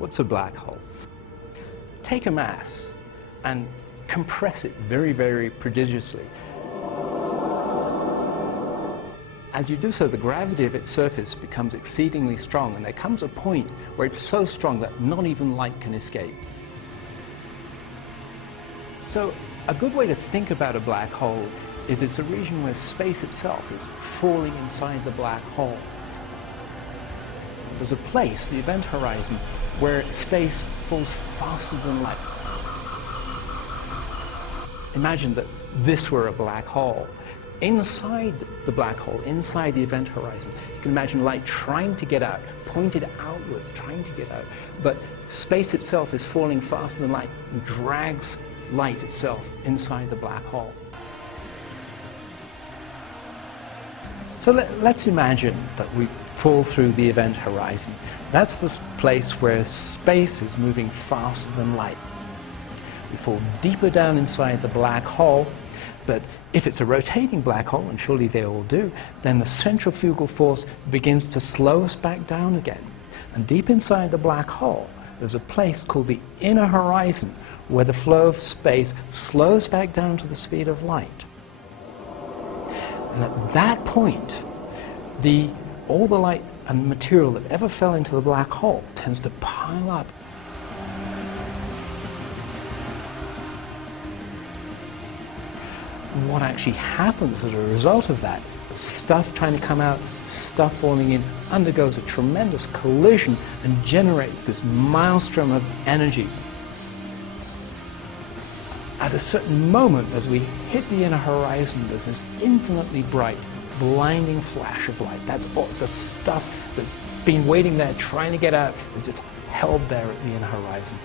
What's a black hole? Take a mass and compress it very, very prodigiously. As you do so, the gravity of its surface becomes exceedingly strong, and there comes a point where it's so strong that not even light can escape. So a good way to think about a black hole is it's a region where space itself is falling inside the black hole. There's a place, the event horizon, where space falls faster than light. Imagine that this were a black hole. Inside the black hole, inside the event horizon, you can imagine light trying to get out, pointed outwards, trying to get out, but space itself is falling faster than light and drags light itself inside the black hole. So let's imagine that we fall through the event horizon. That's the place where space is moving faster than light. We fall deeper down inside the black hole, but if it's a rotating black hole, and surely they all do, then the centrifugal force begins to slow us back down again. And deep inside the black hole, there's a place called the inner horizon, where the flow of space slows back down to the speed of light. And at that point, all the light and material that ever fell into the black hole tends to pile up. And what actually happens as a result of that, stuff trying to come out, stuff falling in, undergoes a tremendous collision and generates this maelstrom of energy. At a certain moment, as we hit the inner horizon, there's this infinitely bright, blinding flash of light. That's all the stuff that's been waiting there, trying to get out, is just held there at the inner horizon.